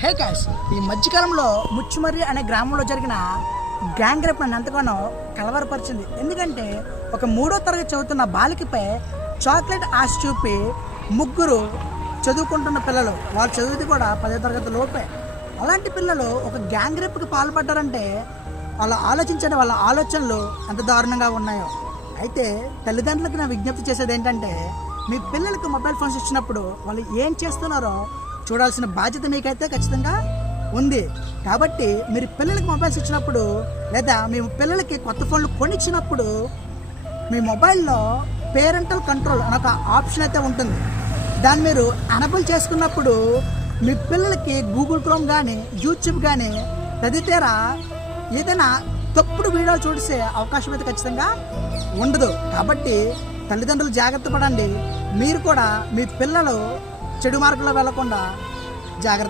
Hey guys, ఈ మధ్యకాలంలో ముచ్చుమర్రి అనే గ్రామంలో జరిగిన గ్యాంగ్ రేప్ నన్ను ఎంతగానో కలవరపరిచింది. ఎందుకంటే ఒక 3వ తరగతి చదువుతున్న బాలికపై చాక్లెట్ ఆశ చూపి ముగ్గురు చదువుకుంటున్న పిల్లలు, వాళ్ళు చదివింది కూడా 10వ తరగతి లోపే. అలాంటి పిల్లలు ఒక గ్యాంగ్ రేప్కి పాల్పడ్డారంటే వాళ్ళ వాళ్ళ ఆలోచనలు ఎంత దారుణంగా ఉన్నాయో. అయితే తల్లిదండ్రులకు నా విజ్ఞప్తి చేసేది ఏంటంటే, మీ పిల్లలకు మొబైల్ ఫోన్స్ ఇచ్చినప్పుడు వాళ్ళు ఏం చేస్తున్నారో చూడాల్సిన బాధ్యత మీకైతే ఖచ్చితంగా ఉంది. కాబట్టి మీరు పిల్లలకి మొబైల్స్ ఇచ్చినప్పుడు, లేదా మీ పిల్లలకి కొత్త ఫోన్లు కొనిచ్చినప్పుడు మీ మొబైల్లో పేరెంటల్ కంట్రోల్ అనే ఒక ఆప్షన్ అయితే ఉంటుంది. దాన్ని మీరు ఎనేబుల్ చేసుకున్నప్పుడు మీ పిల్లలకి గూగుల్ క్రోమ్ కానీ యూట్యూబ్ కానీ తదితర ఏదైనా తప్పుడు వీడియోలు చూసే అవకాశం అయితే ఖచ్చితంగా ఉండదు. కాబట్టి తల్లిదండ్రులు జాగ్రత్త పడండి. మీరు కూడా మీ పిల్లలు చెడు మార్గంలో వెళ్లకుండా జాగ్రత్త